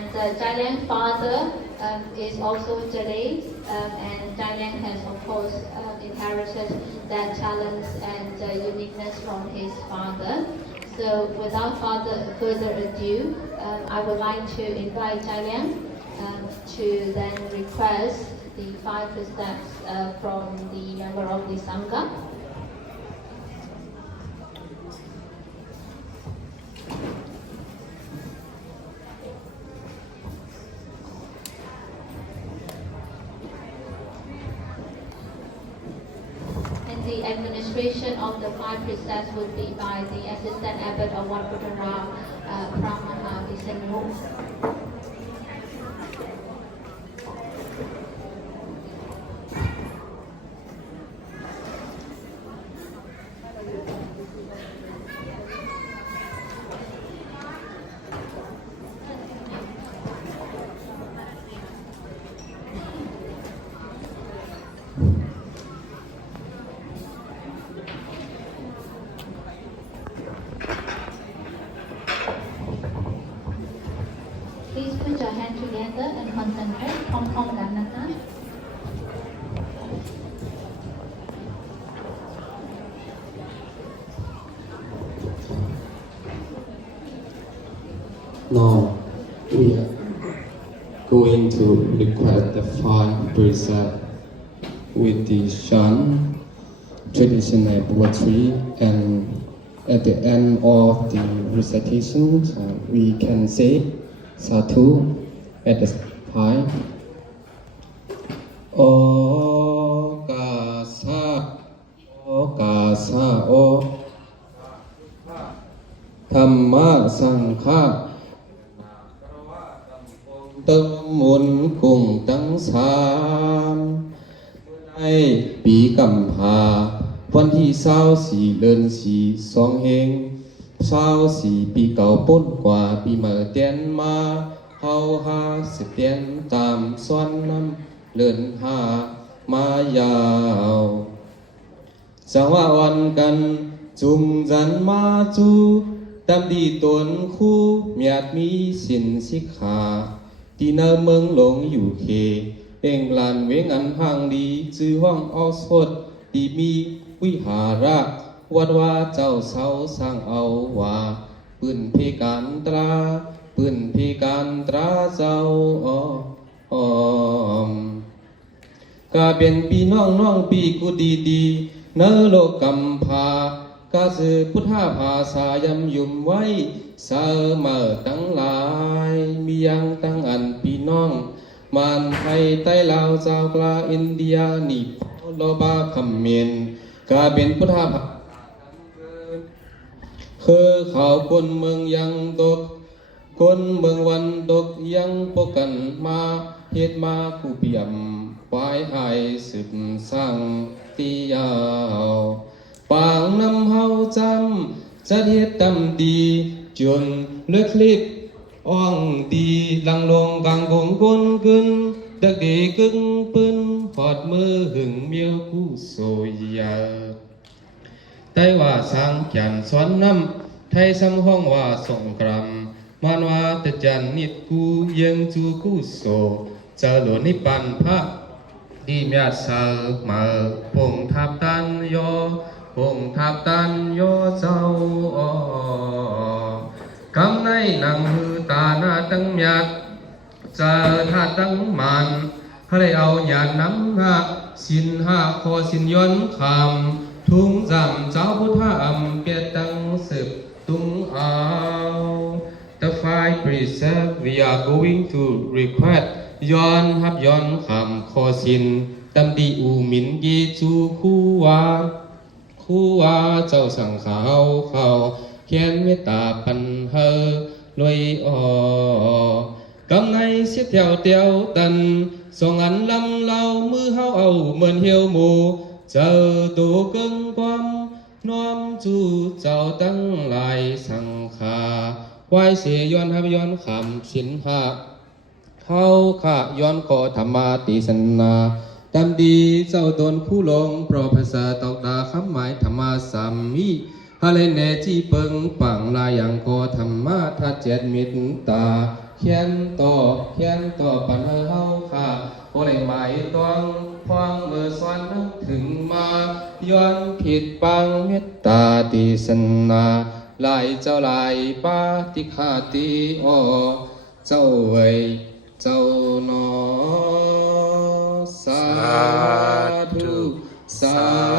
and Jaliang's father is also Jalais, and Jaliang has of course inherited that talent and uniqueness from his father. So without further ado, I would like to invite Jaliang to then request the 5 steps from the member of the Sangha. The administration of the 5 precepts would be by the Assistant Abbot of Wat Putara, Pramaha Visenu. Please put your hand together and concentrate. พร้อมๆกันนะคะ Now we are going to request the 5 precepts with the Shan traditional poetry, and at the end of the recitation we can say Sadhu at the time. Okasa, okasa, o Dhamma Sangha Tâm muốn cùng tăng sám Nay Bí Cẩm Hà Văn Thị Sao Sì Đơn Sì Song Heng Sao Sì Bí Cầu Bốt Quả Bí Mở Tiên Ma Hao Ha Sự Tiên Tam Xoan Năm Lớn Hà Ma Yào Giang Hoa Oan Căn Trung Gián Ma Chu Tam Đi Tuấn Khu Miệt Mi Xin Xích Hà Tí nơ mương lôngอยู่เขเองลานเวงันห่างดีจื้อห้องออกสดที่มีวิหาระวัดว่าเจ้าเสาสร้างเอาว่าปืนเพการตราปืนเพการตราเจ้าอ้อมกาเป็นพี่น้องปีกูดีเนอโลกกำพากาสือพุทธภาษายำยุ่มไว้เสมอตั้งหลายมียังตั้งอันพี่น้องมันไทยใต้ลาวเจ้ากลาอินเดียนิโลบาคำเมนกาเป็นพุทธภาคือเขาคนเมืองยังตกคนเมืองวันตกยังพกกันมาเฮ็ดมาคู่เปี่ยมไว้ให้สืบสร้างตียาวปางนำเฮาจำจะเฮ็ดตำดีจนเลือกคลิปอ่องดีลังลงกลางกงก้นกึนดักดีกึ่งปืนหอดมือหึงเมียวผู้โซยาแต่ว่าสร้างแก่นสวนน้ำไทยซ้ำห้องว่าสงครามมันว่าแต่จันนิดกูยังจูกูโซเจอหลวนิปันพระดีเมียสามาพงทับตันโยพงทับตันโยเจ้ากำในหนังหือตาหน้าตั้งหยาดจะทาตั้งมันให้เอาหยาดน้ำหาสินหาคอสินย้อนคำทุ่งจำเจ้าพุทธอำเปียตั้งสืบตุงเอา The 5 precepts we are going to request ย้อนฮับย้อนคำคอสินตำดีอูหมินกีจูคู่ว่าเจ้าสั่งเขาเขียนเมตตาปันเฮลอยกำไงเสียเที่ยวตันส่งอันลำเรามือเฮาเอาเหมือนเหี่ยวหมูเจอตัวเกินความน้อมจูเจ้าตั้งหลายสังขาไหวเสียย้อนฮับย้อนคำสินหาเขาข้าย้อนขอธรรมาติสนาตามดีเจ้าตนผู้ลงเพราะภาษาตอกดาคำหมายธรรมาสามีฮาเลเนจีเปิงปังลายังขอธรรมะทัดเจ็ดมิตรตา เขียนต่อปัญหาเฮาค่ะโอเลยหมายต้องฟังเมื่อสอนนึกถึงมาย้อนผิดปังเมตตาติสนาหลายเจ้าหลายปาติฆาติอเจ้าเอ๋ยเจ้าหนอสาธุสา